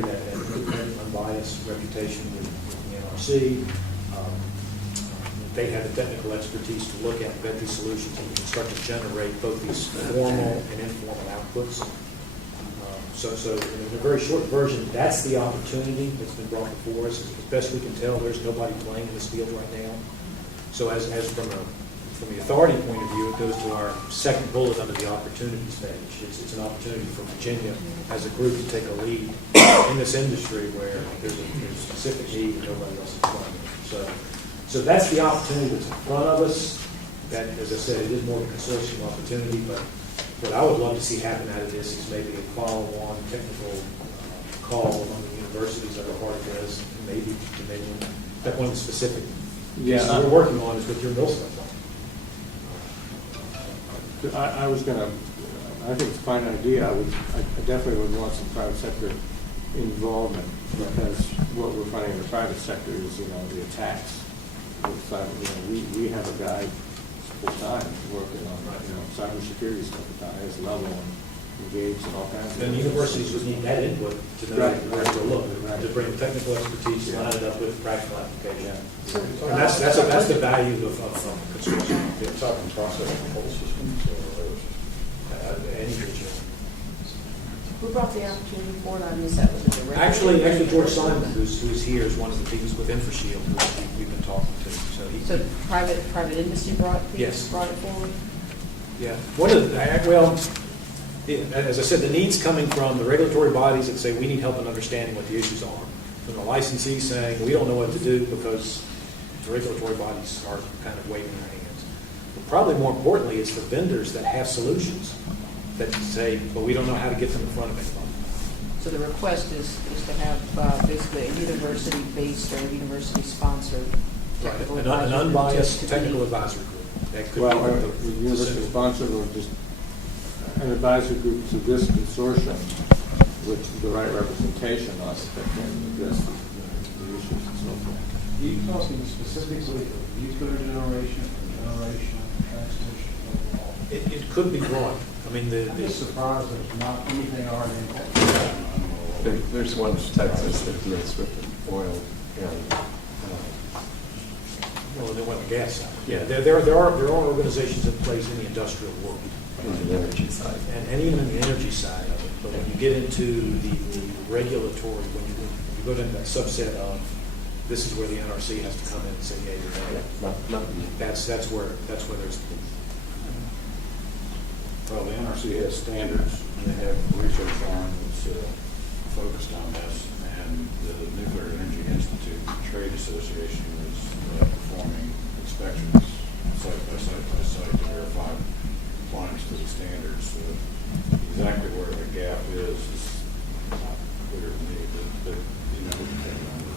that had an unbiased reputation with the NRC. They had the technical expertise to look at veterinary solutions and we can start to generate both these formal and informal outputs. So in a very short version, that's the opportunity that's been brought before us. As best we can tell, there's nobody playing in this field right now. So as from the authority point of view, it goes to our second bullet under the opportunities page. It's an opportunity for Virginia as a group to take a lead in this industry where there's a specific need and nobody else is playing. So that's the opportunity that's in front of us. That, as I said, it is more of a consortium opportunity, but what I would love to see happen out of this is maybe a follow-on technical call among the universities that are part of this, maybe Dominion. That's one of the specific pieces we're working on is with your mill stuff. I think it's a fine idea. I definitely would want some private sector involvement because what we're finding in the private sector is, the attacks. We have a guy full time working on cybersecurity stuff at the highest level and engaged in all kinds of. And universities would need that input to know where to look, to bring technical expertise, line it up with practical application. And that's the value of consortium. You're talking process control systems or Any region. Who brought the opportunity forward on this? That was a direct. Actually, George Simon, who's here, is one of the people with InfoShield who we've been talking to. So private industry brought it forward? Yeah. One of the, as I said, the needs coming from the regulatory bodies that say we need help in understanding what the issues are. From the licensees saying we don't know what to do because the regulatory bodies are kind of waving their hands. But probably more importantly, it's the vendors that have solutions that say, but we don't know how to get them in front of anybody. So the request is to have basically a university-based or university-sponsored technical an advisory unbiased group technical advisory group. That could the university sponsored or just an advisory group to this consortium with the right representation on it that can address the issues and so forth. Are you talking specifically of nuclear generation, transmission overall? It could be broad. I mean, I'm just surprised there's not anything already in place. There's one in Texas that deals with oil and the oil and gas side. Yeah, there are organizations in place in the industrial world. on the energy side. And even in the energy side of it. But when you get into the regulatory, when you go into that subset of this is where the NRC has to come in and say, yeah, you're right. That's where there's. Well, the NRC has standards, and they have a research arm that's focused on this, and the Nuclear Energy Institute Trade Association is performing inspections site by site to verify compliance to the standards. So exactly where the gap is not clear to me, but we can take it under.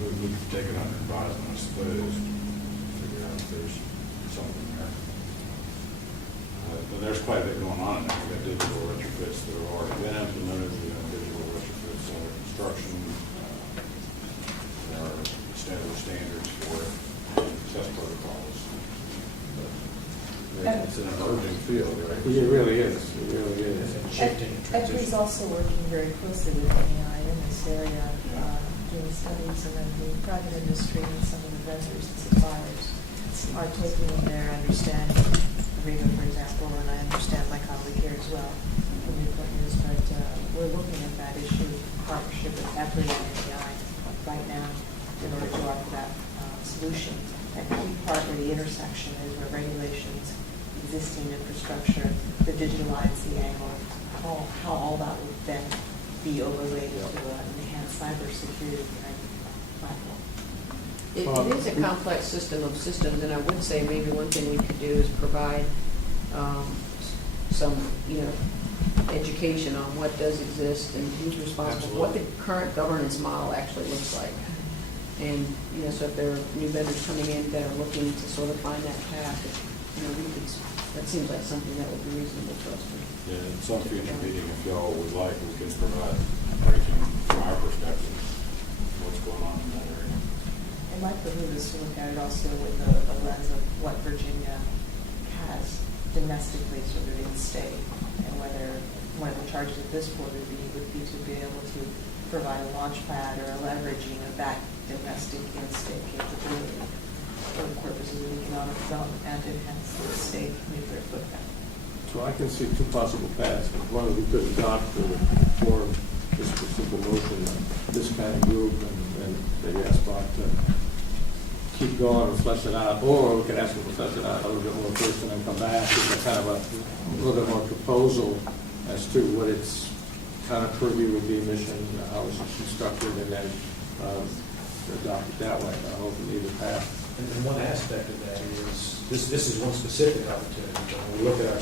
We can take it under advisement, I suppose, figure out if there's something there. But there's quite a bit going on. We've got digital retrofits that have already been implemented. We have digital retrofits under construction. There are established standards for it, test protocols. But it's an emerging field, right? It really is. It really is. EPRI's also working very closely with AI in this area, doing studies, and then the private industry and some of the vendors and suppliers are taking their understanding. Reva, for example, and I understand my colleague here as well from Newport News, but we're looking at that issue partnership with EPRI and AI right now in order to offer that solution. And a key part where the intersection is where regulations, existing infrastructure, the digitalize the angle, how all that would then be overlaid to an enhanced cybersecurity platform. It is a complex system of systems, and I would say maybe one thing we could do is provide some, education on what does exist and who's responsible, what the current governance model actually looks like. And, so if there are new vendors coming in that are looking to sort of find that path, that seems like something that would be reasonable for us to. Yeah, in some future meeting, if y'all would like, we can provide briefing from our perspective what's going on in that area. It might behoove us to look at it also with the lens of what Virginia has domestically sort of in state, and whether one of the charges of this board would be to be able to provide a launch pad or a leveraging of that domestic in-state capability for the purposes of economic development and to enhance the state nuclear footprint. So I can see two possible paths. One is we could adopt or form this specific motion, this kind of group, and maybe ask Bob to keep going and flesh it out, or we could ask him to flesh it out a little bit more first and then come back with a kind of a little bit more proposal as to what its kind of purview would be, mission, how it's constructed, and then adopt it that way. I hope in either path. And one aspect of that is, this is one specific opportunity. When we look at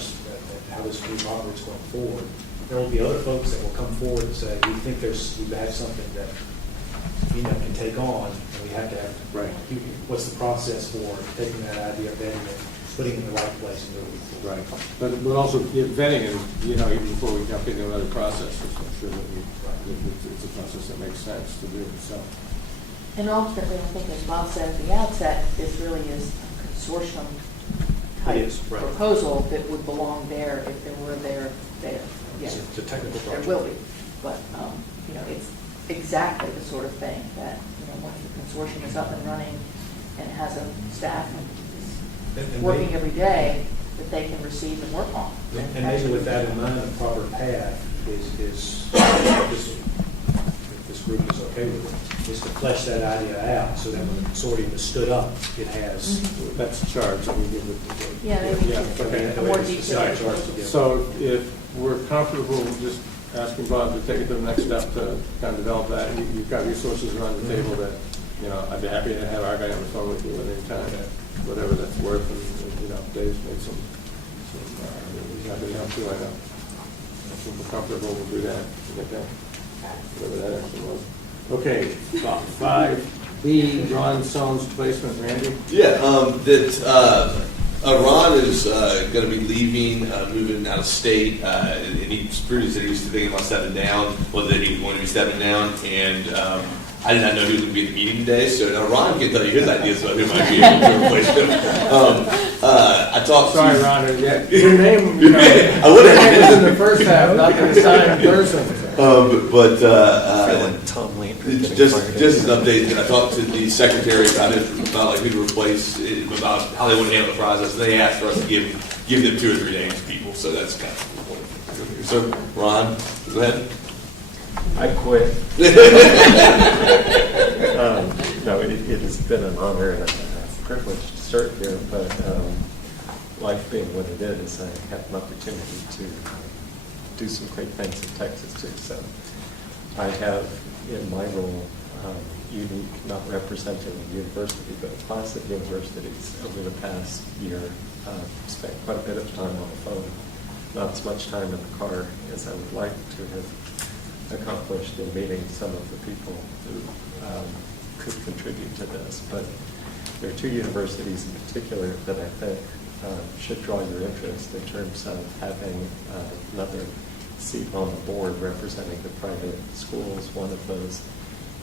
how this group operates going forward, there will be other folks that will come forward and say, we think we've had something that can take on, and we have to have, right. What's the process for taking that idea, vetting it, putting it in the right place, and moving forward. Right. But also vetting it, even before we jump into another process, just make sure that it's a process that makes sense to do. So. And ultimately, I think as Bob said at the outset, this really is a consortium type It is, right. proposal that would belong there if there were there. Yes, It's a technical there project. will be, but it's exactly the sort of thing that once the consortium is up and running and has a staff And working maybe- every day that they can receive and work on. And maybe with that in mind, the proper path is if this group is okay with it, is to flesh that idea out so that when the consortium is stood up, it has. That's the charge that we give it. Yeah, maybe Okay. a more detailed. So if we're comfortable just asking Bob to take it to the next step to kind of develop that, you've got resources around the table that, I'd be happy to have our guy on the phone with you at any time, whatever that's worth. And Dave's made some he's happy to help too, I know. If we're comfortable, we'll do that. Get that, whatever that actually was. Okay, 5B, Ron Soane's placement, Randy? Yeah, Ron is going to be leaving, moving out of state, and he previously said he was thinking about stepping down, whether he was going to be stepping down, and I did not know he was going to be at the meeting today, so now Ron can tell you his ideas about who might be able to replace him. I talked Sorry, to... Ron, your name, I would have was in the first half, not the assigned person. Tom Lane. Just as an update, I talked to the secretary about who to replace, about how they want to handle the process. And they asked for us to give them 2 or 3 names of people, so that's kind of what we're doing. So, Ron, go ahead. I quit. No, it has been an honor and a privilege to serve here, but life being what it is, I have an opportunity to do some great things in Texas too. So I have in my role unique, not representing a university, but a class of universities over the past year. Spent quite a bit of time on the phone, not as much time in the car as I would like to have accomplished in meeting some of the people who could contribute to this. But there are 2 universities in particular that I think should draw your interest in terms of having another seat on the board representing the private schools. One of those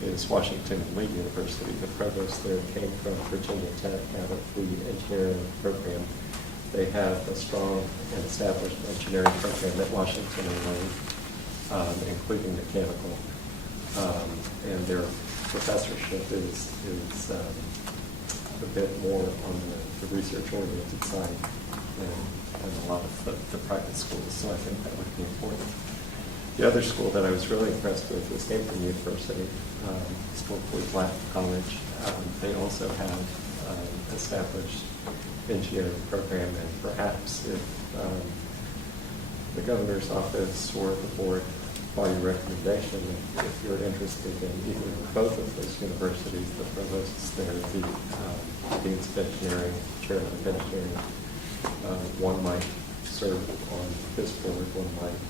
is Washington and Lee University. The provost there came from Virginia Tech out of the engineering program. They have a strong and established engineering program at Washington and Lee, including mechanical. And their professorship is a bit more on the research-oriented side than a lot of the private schools, so I think that would be important. The other school that I was really impressed with was Hampton University, historically black college. They also have established engineering program, and perhaps if the governor's office or the board, by your recommendation, if you're interested in either both of those universities, the provosts there, the deans of engineering, chairman of engineering, one might serve on this board, one might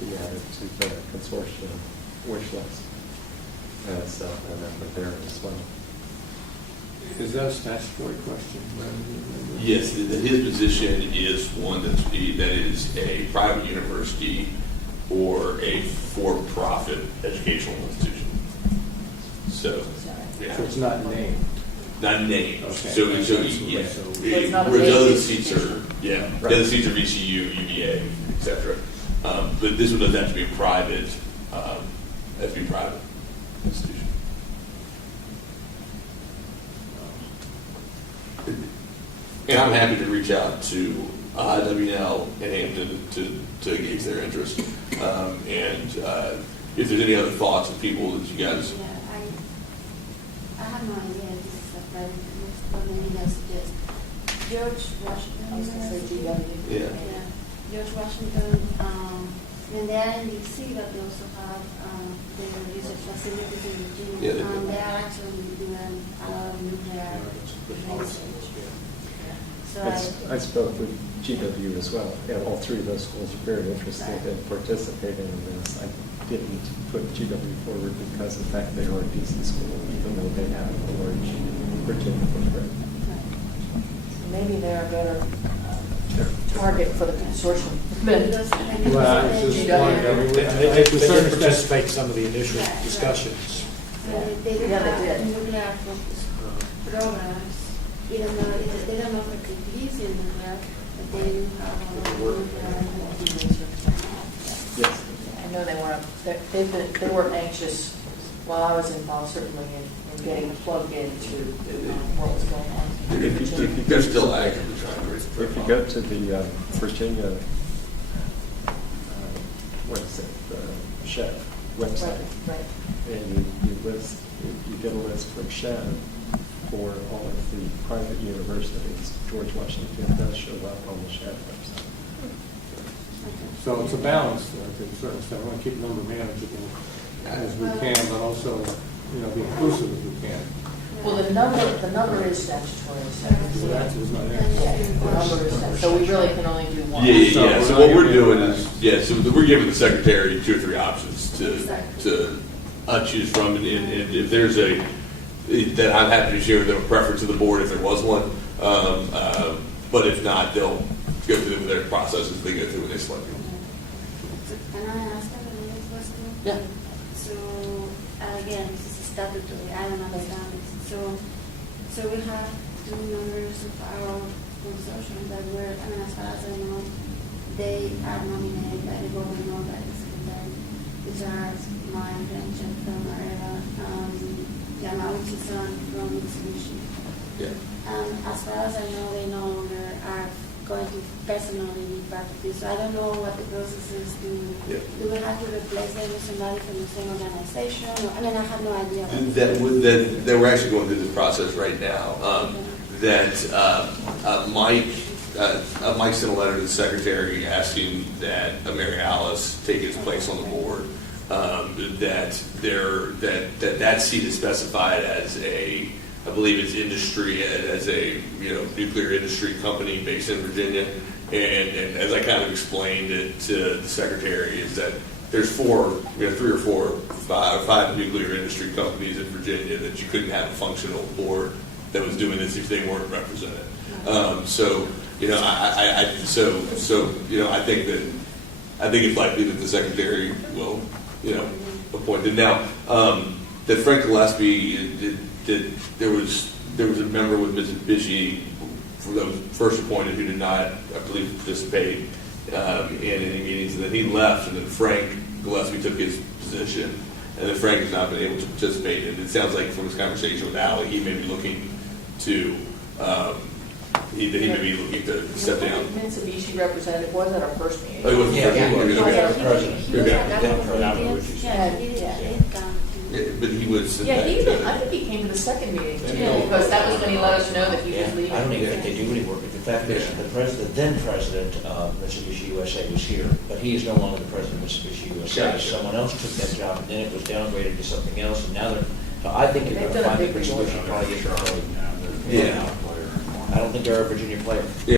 be added to the consortium wish list as a member there as well. Is that a statutory question? Yes, his position is one that is a private university or a for-profit educational institution. So, yeah. So it's not named. Not named. Okay. So it's not a whereas named other seats are, institution. the Right. other seats are VCU, UVA, et cetera. But this would have to be a private, institution. And I'm happy to reach out to IWL and Hampton to gauge their interest. And if there's any other thoughts of people that you guys. Yeah, I have no idea. This is a private but maybe that's just George Washington. I was going to say University. GW. Yeah. Yeah, George Washington. And they are in DC, but they also have their research facilities in Virginia. Yeah, they do. And they are actually doing a lot of nuclear research. So I spoke with GW as well, and all three of those schools are very interested in participating in this. I didn't put GW forward because of the fact they are a decent school, even though they have a large Virginia footprint. Maybe they're a better target for the consortium. because Well, I was just wondering, I mean, They I did to a certain extent- participate in some of the initial Yeah, discussions. they do Yeah, they have did. nuclear focus programs, even though they don't offer degrees in nuclear, but they do have a lot of nuclear research. Yes. I know they were anxious, while I was involved certainly in getting plugged into what was going on. in Virginia. They're still actively trying to raise the If you profile. go to the Virginia, what is it, the SHEV website, Right. and you get a list from SHEV for all of the private universities. George Washington does show up on the SHEV website. So it's a balance, to a certain extent. We want to keep number manageable as we can, but also, be inclusive as we can. Well, the number is statutory. So that was my Yeah, answer. the number is statutory. So we really can only do one. Yeah. So So what we're doing is, so we're giving the secretary 2 or 3 options to choose from, and if there's that I'm happy to share their preference of the board if there was one. But if not, they'll go through their processes they go through when they select them. So can I ask another question? Yeah. So again, this is statutory. I don't understand it. So we have 2 members of our consortium that were, as far as I know, they are nominated by the governor, by the secretary. These are my intention from Areva, Yamauchi-san from Mitsubishi. Yeah. As far as I know, they no longer are going to personally be part of this. So I don't know what the process is. Yeah. Do we have to replace them with somebody from the same organization? Or, I have no idea. That we're actually going through this process right now. Mike sent a letter to the secretary asking that Mary Alice take his place on the board. That seat is specified as I believe it's industry, as a nuclear industry company based in Virginia. And as I kind of explained it to the secretary, is that there's 3 or 4, 5 nuclear industry companies in Virginia that you couldn't have a functional board that was doing this if they weren't represented. I think it's likely that the secretary will, appoint it. Now, that Frank Gillespie there was a member with Mitsubishi that was first appointed who did not, I believe, participate in any meetings, and then he left, and then Frank Gillespie took his position, and then Frank has not been able to participate. And it sounds like from his conversation with Allie, he may be looking to step down. Mitsubishi representative was at our first meeting. Oh, he wasn't Yeah, there. he was. Okay. President. He was Okay. at that one Yeah. of the meetings. Yeah, he did. Yeah. He did come to- Yeah, but he was. Yeah, I think he came to the second meeting too, Yeah. because that was when he let us know that he was Yeah, leaving. I don't even think they do any work. In fact, Yeah. the then president of Mitsubishi USA was here, but he is no longer the president of Mitsubishi USA. Gotcha. Someone else took that job, and then it was downgraded to something else, and now so I think you're They've going to done a find that big Mitsubishi reorg. probably is. Yeah. I don't think they're a Virginia player. Yeah,